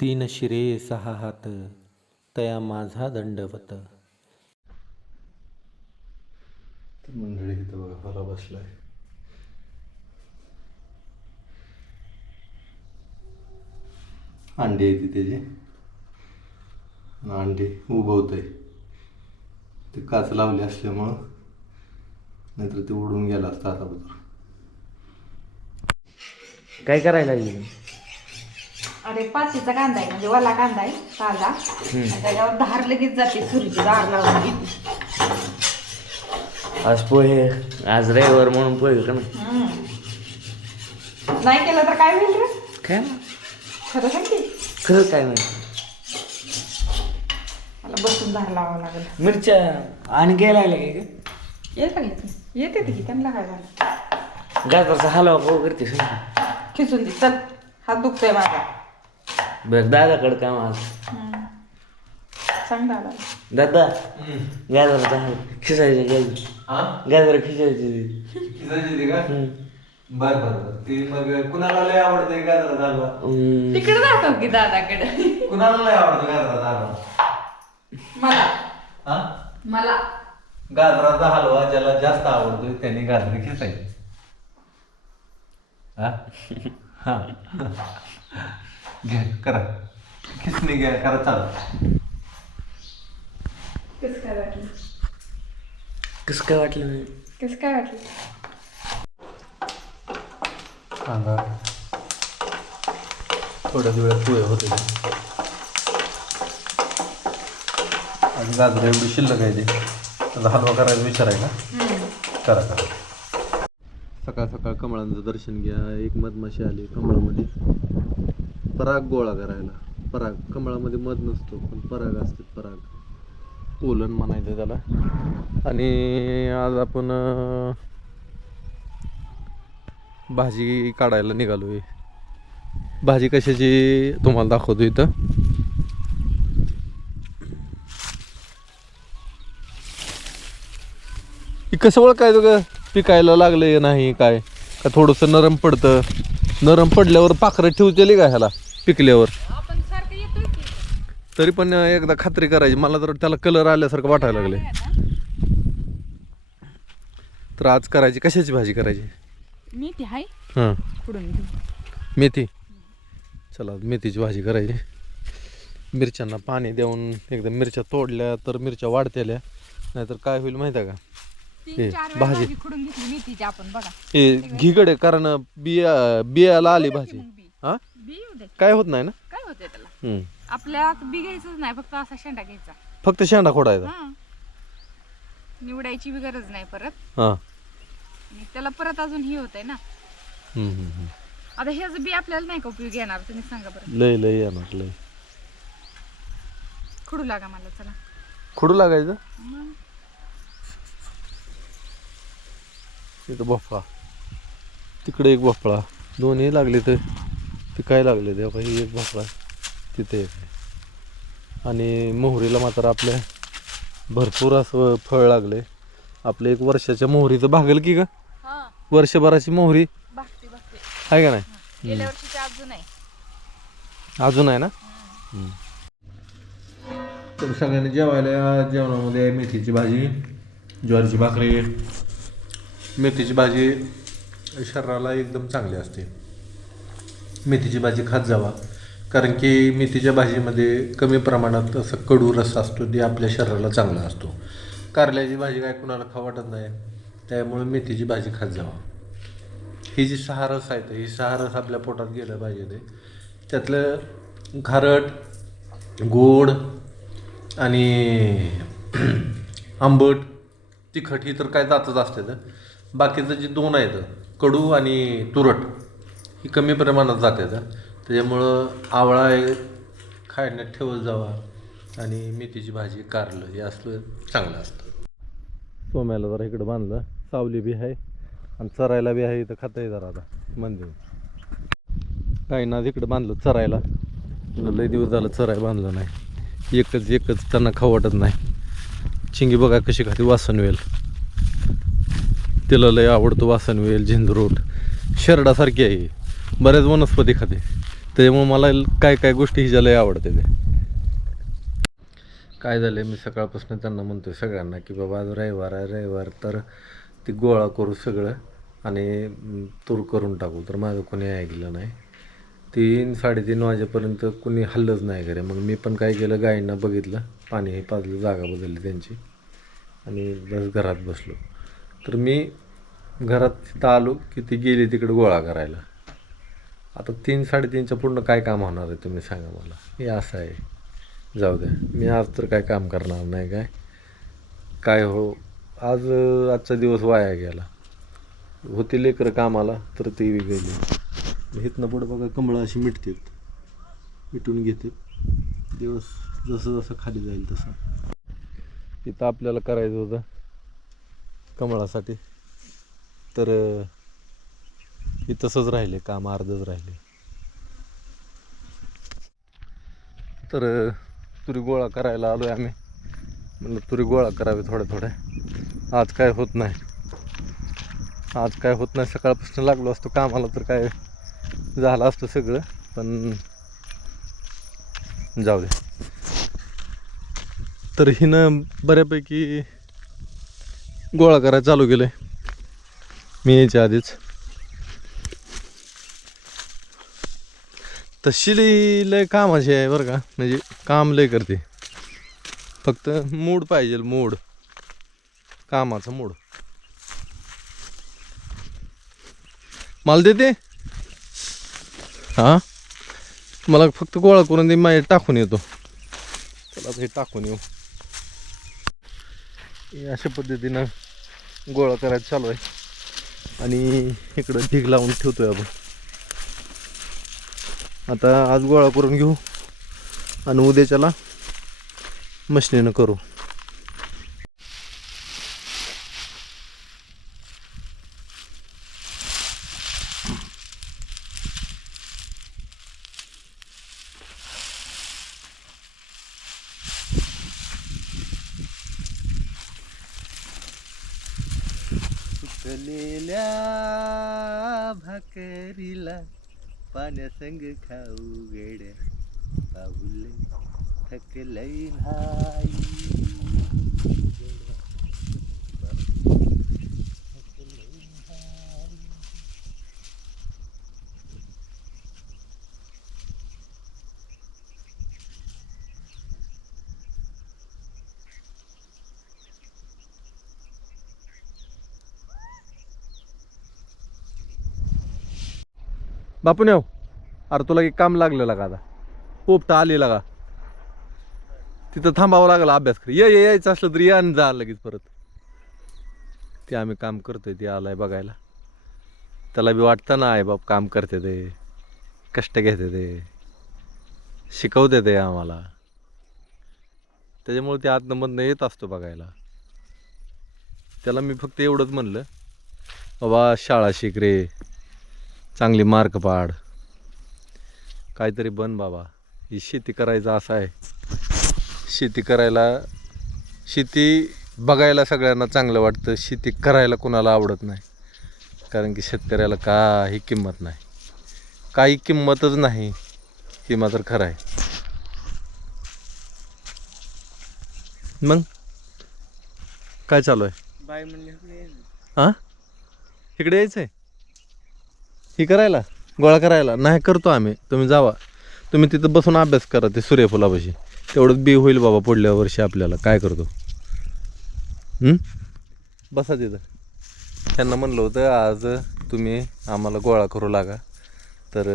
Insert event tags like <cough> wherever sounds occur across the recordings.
तीन शिरे सहा हात तया माझा दंडवत. तर मंडळी इथं बघा मला बसलाय. अंडी आहे ती त्याची आणि अंडी उभवत आहे ते काच लावली असल्यामुळं नाहीतर ते उडून गेला असता हाताबरोबर काय करायला लागली? अरे पाचीचा कांदा आहे म्हणजे वाला कांदा आहे ताजा आणि त्याच्यावर धार लगेच जाते सुरीची धार लावून घेतली आज पोहे आज रविवार म्हणून पोहे का नाही? हम्म. नाही केलं तर काय होईल रे? काय? ना खरं सांग की. खरं काय नाही मला बसून धार लावावं लागेल. मिरच्या आणि लागल्या काय येतं ते की. त्यांना काय झालं? गाजराचा हलवा पाव करतेस ना खिचून दे चल. हात दुखतोय माझा. बरं दादाकडे काम आज. हम्म. सांग दादा. दादा गाजराचा हलवा खिसायचे गाजर हा गाजर खिसायचे. खिसायची का? बर बर बर. ते मग कुणाला लय आवडते गाजरा हम्म, तिकडे जातो की दादाकडे. कुणाला लय आवडतं गाजरा दालवा मला. हा मला. गाजराचा हलवा ज्याला जास्त आवडतो त्याने गाजर खिसायची. हा हा. घ्या करा. खिसणी घ्या करा चालू. कसं काय वाटलं? कसं काय वाटलं नाही? कसं काय वाटलं? कांदा थोड्या वेळात पोहे होते आणि गाजर एवढी शिल्लक आहे ते. त्याचा हलवा करायचा विचार आहे का करा करा. सकाळ सकाळ कमळांचं दर्शन घ्या. एक मधमाशी आली कमळामध्ये. पराग गोळा करायला. पराग कमळामध्ये मध नसतो पण पराग असते पराग. पोलन म्हणायचं त्याला. आणि आज आपण भाजी काढायला निघालोय. भाजी कशाची तुम्हाला दाखवतो इथं. कसं ओळखायचं ग? पिकायला लागलंय नाही काय? का थोडंसं नरम पडतं? नरम पडल्यावर पाखरं ठेवतेली का ह्याला? पिकल्यावर. तरी पण एकदा खात्री करायची. मला तर त्याला कलर आल्यासारखं वाटायला लागले तर आज करायची कशाची भाजी करायची? मी ती हाय. हां. पुढून घेऊ. मेथी. चला मेथीची भाजी करायची. मिरच्यांना पाणी देऊन एकदम मिरच्या तोडल्या तर मिरच्या वाढतेल्या नाहीतर काय होईल माहिती आहे का? हे, भाजी. भाजी खुडून घेतली मेथीची आपण बघा. हे घिगड आहे कारण बिया बियाला आली भाजी. हा? बी येऊ दे. काय होत नाही ना? काय होते त्याला? हम्म. आपल्या बी घ्यायचंच नाही फक्त असा शेंडा घ्यायचा. फक्त शेंडा खोडायचा? हा. निवडायची बी गरज नाही परत. हां. आणि त्याला परत अजून हे होतंय ना. हम्म, हम्म, हम्म. आता ह्याच बी आपल्याला नाही का उपयोग येणार? तुम्ही सांगा बरं. लय लय येणार लय. खुडू लागा मला चला. खुडू लागायचं? मग? इथं भोपळा. तिकडे एक भोपळा. दोन्ही लागले तर. ते काय लागले ते काही एक भोपळा तिथे एक. आणि मोहरीला मात्र आपल्या भरपूर असं फळ लागले. आपल्या एक वर्षाच्या मोहरीचं भागल की का हा. वर्षभराची मोहरी? आहे का नाही? अजून आहे. ना? तर सगळ्यांनी जेवायला या जेवणामध्ये मेथीची भाजी ज्वारीची भाकरी. मेथीची भाजी शरीराला एकदम चांगली असते. मेथीची भाजी खात जावा. कारण की मेथीच्या भाजीमध्ये कमी प्रमाणात असं कडू रस असतो ते आपल्या शरीराला चांगला असतो. कारल्याची भाजी काय कुणाला खा वाटत नाही त्यामुळे मेथीची भाजी खात जावा. ही जी सहा रस आहेत ही सहा रस आपल्या पोटात गेलं पाहिजे ते त्यातलं खारट गोड आणि आंबट तिखट ही तर काय जातच असते. तर बाकीचं जे दोन आहेत कडू आणि तुरट ही कमी प्रमाणात जाते त्याच्यामुळं आवळा हे खाण्यात ठेवत जावा आणि मेथीची भाजी कारलं हे असलं चांगलं असतं. सोम्याला जरा इकडं बांधलं. सावली बी आहे आणि चरायला बी आहे इथं खाता जरा आता मंदिर. काही ना इकडं बांधलं चरायला. लय दिवस झालं चराय बांधलं नाही. एकच एकच त्यांना खाऊ वाटत नाही. चिंगी बघा कशी खाते वासनवेल तिला लय आवडतो वासनवेल झिंदरूट शेरडासारखी आहे बऱ्याच वनस्पती खाते. त्याच्यामुळे मला काय काय गोष्टी हिच्या लय आवडते ते. काय झालं मी सकाळपासून त्यांना म्हणतो सगळ्यांना की बाबा आज रविवार आहे रविवार तर ती गोळा करू सगळं आणि तूर करून टाकू. तर माझं कोणी ऐकलं नाही. तीन साडेतीन वाजेपर्यंत कुणी हल्लंच नाही घरे. मग मी पण काय केलं गायींना बघितलं. पाणी हे पाजलं जागा बदलली त्यांची. आणि बस घरात बसलो. तर मी घरात तिथं आलो की ती गेली तिकडे गोळा करायला. आता तीन साडेतीनच्या पूर्ण काय काम होणार आहे तुम्ही सांगा मला? हे असं आहे. जाऊ द्या. मी आज तर काय काम करणार नाही काय? काय हो? आज आजचा दिवस वाया गेला. होती लेकरं कामाला तर ती बी गेली इथनं पुढं बघा कमळं अशी मिटतात. मिटून घेते. दिवस जसं जसं खाली जाईल तसं. इथं आपल्याला करायचं होतं कमळासाठी तर हे तसंच राहिले काम अर्धच राहिले. तर तुरी गोळा करायला आलो आहे आम्ही. म्हणलं तुरी गोळा करावे थोड्या थोड्या. आज काय होत नाही. आज काय होत नाही सकाळपासून लागलो असतो कामाला तर काय झालं असतं सगळं पण जाऊ दे. तर हिनं बऱ्यापैकी गोळा करायला चालू केलं आहे मी यायच्या आधीच. तशी लई लय कामाची आहे बरं का. म्हणजे काम लय करते. फक्त मूड पाहिजे मूड. कामाचा मूड. मला देते. हां? मला फक्त गोळा करून दे माझ्या टाकून येतो. चला हे टाकून येऊ. अशा पद्धतीनं गोळा करायचं चालू आहे. आणि इकडं ढीग लावून ठेवतोय आपण. आता आज गोळा करून घेऊ. आणि उद्याच्याला मशनीनं करू. पाण्यासंग खाऊ गेड्या पाऊले थकलई नाही बापून येऊ अरे तुला एक काम लागलेलं का आता. पोपटा आलेला का तिथं थांबावं लागलं अभ्यास कर. ये ये यायचं असलं तरी या आणि जा लगेच परत. ते आम्ही काम करतोय ते आलाय बघायला. त्याला बी वाटतं ना आई बाप काम करते ते. कष्ट घेते ते. शिकवते ते आम्हाला. त्याच्यामुळे ते आतमधनं येत असतो बघायला. त्याला मी फक्त एवढंच म्हणलं. बाबा शाळा शिक रे. चांगली मार्क पाड. काहीतरी बन बाबा. ही शेती करायचं असं आहे. शेती करायला शेती बघायला सगळ्यांना चांगलं वाटतं. शेती करायला कोणाला आवडत नाही. कारण की शेतकऱ्याला काही किंमत नाही. काही किंमतच नाही. हे मात्र खरं आहे. मग? काय चालू आहे? बाय म्हणले हां इकडे यायचं आहे ही करायला? गोळा करायला. नाही करतो आम्ही. तुम्ही जावा. तुम्ही तिथं बसून अभ्यास करा ते सूर्यफुलापाशी. तेवढंच बी होईल बाबा पुढल्या वर्षी आपल्याला. काय करतो? बसा तिथं. त्यांना म्हणलं होतं आज तुम्ही आम्हाला गोळा करू लागा. तर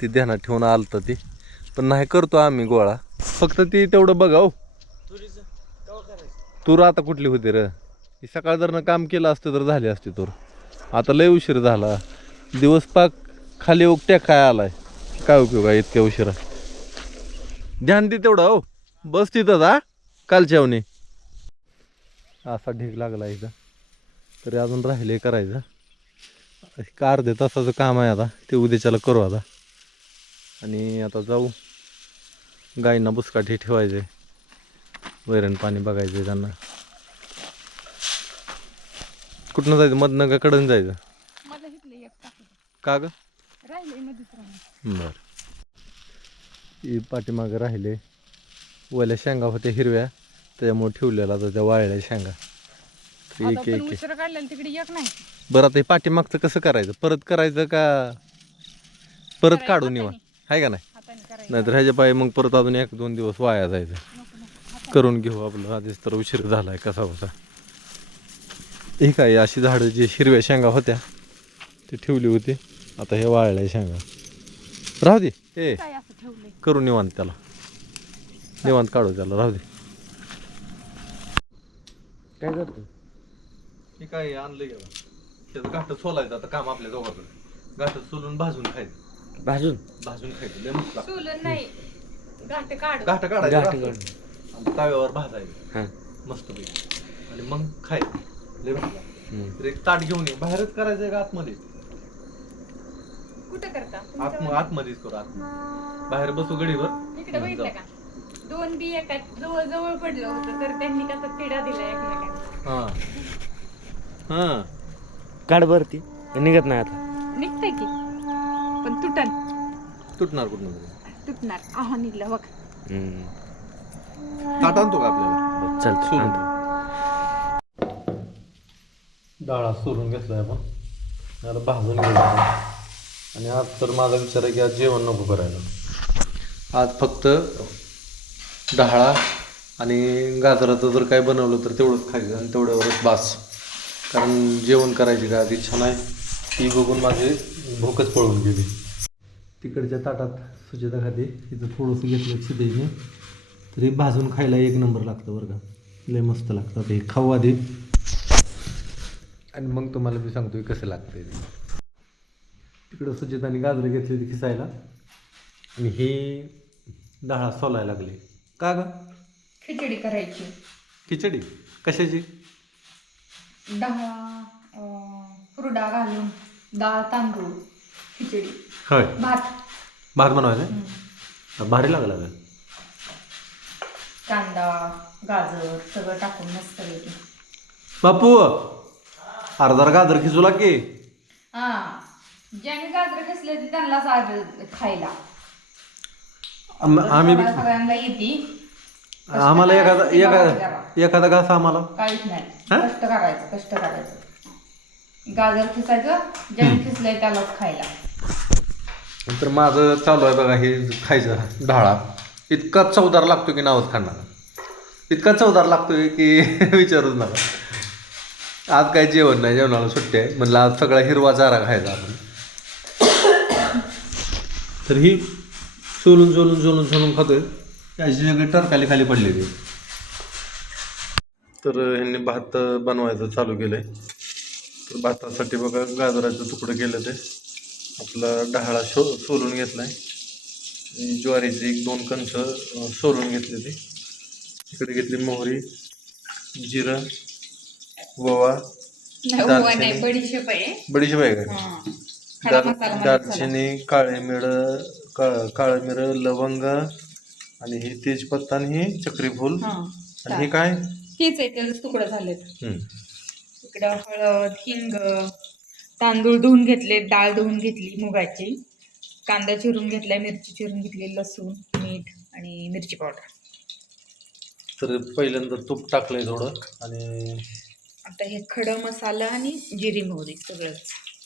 ती ध्यानात ठेवून आलं तर ती. पण नाही करतो आम्ही गोळा. फक्त ती तेवढं बघा हो. तूर आता कुठली होती र? ही सकाळ जरनं काम केलं असतं तर झाली असती तूर. आता लय उशीर झाला. दिवस पाक खाली उकट्या काय आलाय? काय उपयोग आहे इतक्या उशिरा? ध्यान दे तेवढं हो. बस तिथंच हा. कालच्यावनी असा ढीग लागला इथं. तरी अजून राहिले करायचं. एक अर्ध्या तासाचं काम आहे आता. ते उद्याच्याला करू आता. आणि आता जाऊ. गायींना बुसकाठी ठेवायचे वैरण पाणी बघायचे त्यांना. कुठनं जायचं? मधनं का कडन जायचं? का ग? राहिले मध्येच राहिले. बरं. पाठीमागं राहिले. वल्या शेंगा होत्या हिरव्या त्याच्यामुळे ठेवलेला आता त्या वाळल्या शेंगा. तर एक एक एक. उशिरा काढलेला तिकडे एक नाही. बरं आता हे पाठीमागचं कसं करायचं? परत करायचं का? परत काढून येवा आहे का नाही? हाताने करायचं. नाहीतर ह्याच्या पायी मग परत अजून एक दोन दिवस वाया जायचं. करून घेऊ आपलं. आधीच तर उशीर झालाय कसा कसा हे काय अशी झाडं जी हिरव्या शेंगा होत्या ते ठेवली होती. आता हे वाळल्या शेंगा. राहू दे. ए काय असं ठेवलंय? करू निवांत त्याला. निवांत काढू त्याला राहू दे. काय करतो हे काय आणलं गेलं त्याचं घाट सोलायचं आता काम आपल्या दोघांकडे. घाट सोलून भाजून खायचं. भाजून? भाजून खायचं लय मस्त लागतं. सोलून नाही गाठ काढ घाट काढायचं गाठ. काढून. आणि तव्यावर भाजायचं. हां. मस्त पैकी आणि मग खायचं. लय भारी लागतं. हम्म. तर एक ताट घेऊन ये. बाहेरच करायचंय का आतमध्ये? कुठं करता? आत आतमध्येच करू आत. बाहेर बसू गडीवर. इकडे बघितलं का? दोन बी एका जवळ जवळ पडलं होतं तर त्यांनी कसा तिडा दिला एकमेकांना? हा. हा. काढ बरं ती निघत नाही आता. निघतंय की? पण तुटन. तुटणार कुठं तुटणार. आहा निघलं बघ. हम्म. ताट आणतो का आपल्याला? चल सोलून. आणतो. डाळा सोलून घेतलाय आपण. आता भाजून घेऊया. आणि आज तर माझा विचार आहे की आज जेवण नको करायला. आज फक्त डाळा आणि गाजराचं जर काय बनवलं तर तेवढंच खायचं आणि तेवढ्यावरच बास. कारण जेवण करायची का आधी छान आहे ती बघून माझी भूकच पळून गेली. तिकडच्या ताटात सुचेता खाते. तिथं थोडंसं घेतलं शिदेने तरी भाजून खायला एक नंबर लागतं बरं का. लय मस्त लागतं ते. खाऊ आधी. आणि मग तुम्हाला मी सांगतोय कसं लागतंय ते. तिकडं सुचिताने गाजरं घेतली होती खिसायला. आणि हे डाळा सोलायला लागले. का ग? खिचडी करायची. खिचडी? कशाची? डाळ हुरडा घालून डाळ तांदूळ खिचडी होय. भात. भात बनवायचा? भारी लागला का कांदा गाजर सगळं टाकून मस्त पैकी. बापू अर्धा गाजर खिचू की. हा. ज्याने गाजर ते त्यांनाच खायला. आम- आम्ही मला सगळ्यांना येते. आम्हाला एखादा एखादा एखादा घास आम्हाला. काहीच नाही. हा? कष्ट करायचं कष्ट करायचं. गाजर खिसायचं ज्याने खिसलंय त्यालाच खायला. तर माझं चालू आहे बघा हे खायचं ढाळा. इतका चवदार लागतो की नावच खाणार इतका चवदार लागतोय की <laughs> विचारूच नका. आज काय जेवण नाही जेवणाला सुट्टी आहे. म्हणलं आज सगळा हिरवा चारा खायचा आपण. तर ही सोलून सोलून सोलून सोलून खातोय. त्याची सगळी टरकाली खाली पडलेली तर ह्यांनी भात बनवायचं चालू केलंय. तर भातासाठी बघा गाजराचं तुकडं केलं ते. आपला डहाळा शो सोलून घेतलाय. आणि ज्वारीचे एक दोन कंच अं, सोलून घेतले ते. इकडे घेतली मोहरी जिरं नाही बडीशेप आहे. बडीशेप आहे का? हा. खडा मध्ये दालचिनी काळे मिर काळं मिर लवंग आणि ही तेजपत्ता आणि ही चक्री फूल हा. आणि हे काय? तेच आहे त्याचे तुकडं झालेत. हम्म. इकडं हळद हिंग तांदूळ धुवून घेतले डाळ धुवून घेतली मुगाची. कांदा चिरून घेतलाय मिरची चिरून घेतली लसूण मीठ आणि मिरची पावडर. तर पहिल्यांदा तूप टाकलंय थोडं आणि आता हे खडं मसाला आणि जिरी मोहरी सगळंच.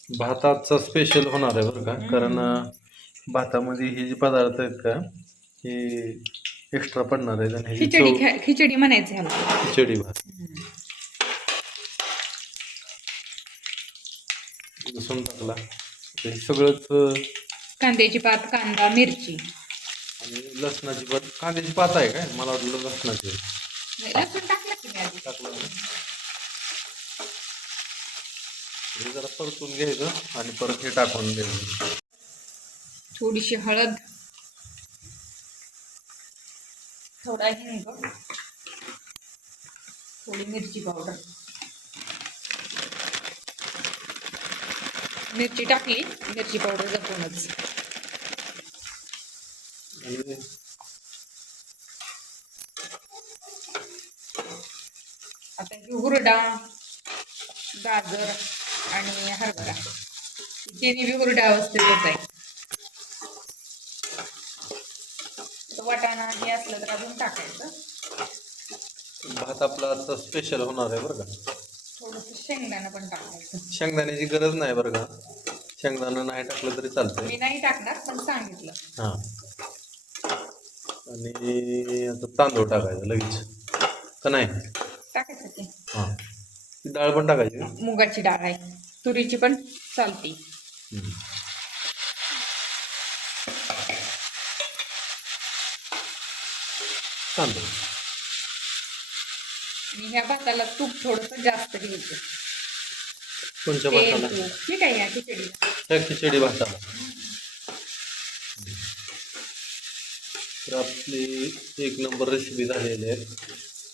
भाताचा स्पेशल होणार आहे बरं का? कारण भातामध्ये हे जे पदार्थ आहेत का हे एक्स्ट्रा पडणार आहेत आणि ह्याची खिचडी चव- खा- खिचडी म्हणायचं ह्याला खिचडी भात. लसूण टाकला. हे सगळंच अं, कांद्याची पात कांदा मिरची. आणि लसणाची पात. कांद्याची पात आहे काय? मला वाटलं लसणाची. लसूण टाकलं की मी आधी. टाकलं. हे जरा परतून घ्यायचं आणि परत हे टाकून द्यायचं थोडीशी हळद. थोडा हिंग थोडी मिरची पावडर. मिरची टाकली मिरची पावडर जपूनच. आता ही हुरडा गाजर. आणि हरभरा. तिन्ही बी अवस्थेतच आहे वाटाणा हे असलं तर अजून टाकायचं. भात आपला आता स्पेशल होणार आहे बरं का. थोडंसं शेंगदाणं पण टाकायचं. शेंगदाण्याची गरज नाही बरं का. शेंगदाणा नाही टाकलं तरी चालतंय. मी नाही टाकणार पण सांगितलं. हां. आणि आता तांदूळ टाकायचं लगेच. का नाही? टाकायचं ते हां. ती डाळ पण टाकायची? मुगाची डाळ आहे. तुरीची पण चालते. आणि ह्या भाताला तूप थोडंसं जास्त घ्यायचं. कोणत्या भाताला? ठीक आहे या खिचडीला खिचडी भाताला. तर आपली एक नंबर रेसिपी झालेली आहे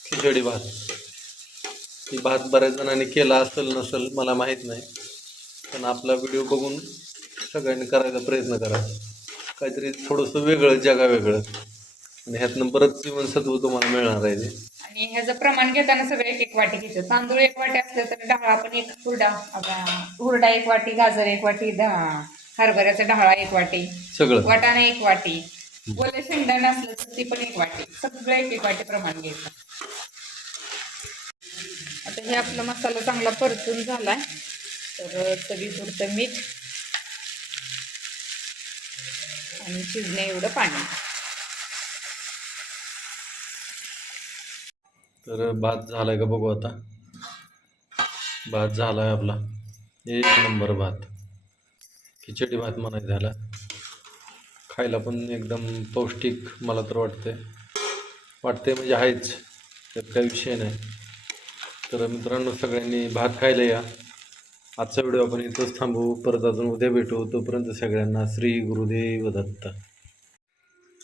खिचडी भात. ही भात बऱ्याच जणांनी केला असेल नसेल मला माहीत नाही. पण आपला व्हिडिओ बघून सगळ्यांनी करायचा प्रयत्न करा. काहीतरी थोडंसं वेगळं जगा वेगळं. आणि ह्यातनं बरंच जीवनसत्व तुम्हाला मिळणार आहे. ते आणि ह्याचं प्रमाण घेताना सगळं एक एक वाटी घ्यायचं. तांदूळ एक वाटी असलं तर डाळ आपण एक हुरडा हुरडा एक वाटी गाजर एक वाटी हरभऱ्याचा ढाळा एक वाटी सगळं. वाटाणा एक वाटी बोले शेंगदाणा असलं तर ती पण एक वाटी. सगळं एक एक वाटी प्रमाण घ्यायचं. आता हे आपला मसाला चांगला परतून झालाय. तर चवीपुरतं मीठ आणि शिजणे एवढं पाणी. तर भात झालाय का बघू आता. भात झालाय आपला. एक नंबर भात. खिचडी भात म्हणाय झाला खायला पण एकदम पौष्टिक मला तर वाटते वाटते म्हणजे आहेच. त्यात काही विषय नाही. तर मित्रांनो सगळ्यांनी भात खायला या. आजचा व्हिडिओ आपण इथंच थांबू. परत अजून उद्या भेटू. तोपर्यंत सगळ्यांना श्री गुरुदेव दत्त.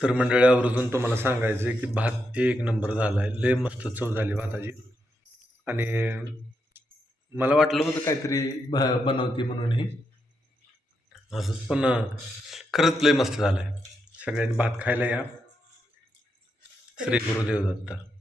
तर मंडळी आवर्जून तुम्हाला सांगायचं आहे की भात एक नंबर झाला आहे लय मस्त चव झाली भाताची. आणि मला वाटलं होतं काहीतरी ब बनवते म्हणून ही. असंच पण खरंच लय मस्त झालं आहे सगळ्यांनी भात खायला या. श्री गुरुदेव दत्ता.